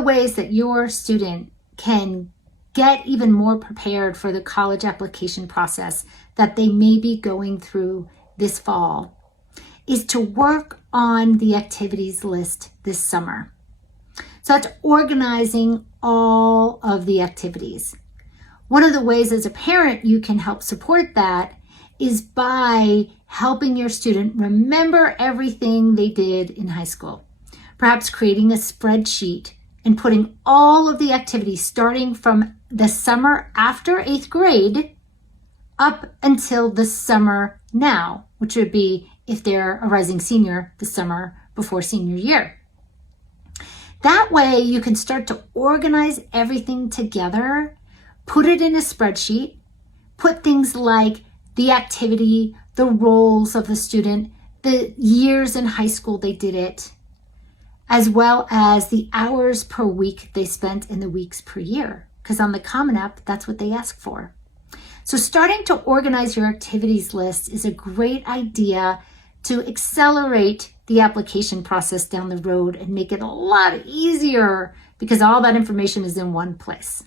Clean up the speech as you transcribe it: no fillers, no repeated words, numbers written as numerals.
the ways that your student can get even more prepared for the college application process that they may be going through this fall is to work on the activities list this summer. So that's organizing all of the activities. One of the ways as a parent you can help support that is by helping your student remember everything they did in high school. Perhaps creating a spreadsheet and putting all of the activities starting from the summer after 8th grade up until the summer now, which would be if they're a rising senior, the summer before senior year. That way you can start to organize everything together, put it in a spreadsheet, put things like the activity, the roles of the student, the years in high school they did it, as well as the hours per week they spent in the weeks per year. Because on the Common App, that's what they ask for. So starting to organize your activities list is a great idea to accelerate the application process down the road and make it a lot easier because all that information is in one place.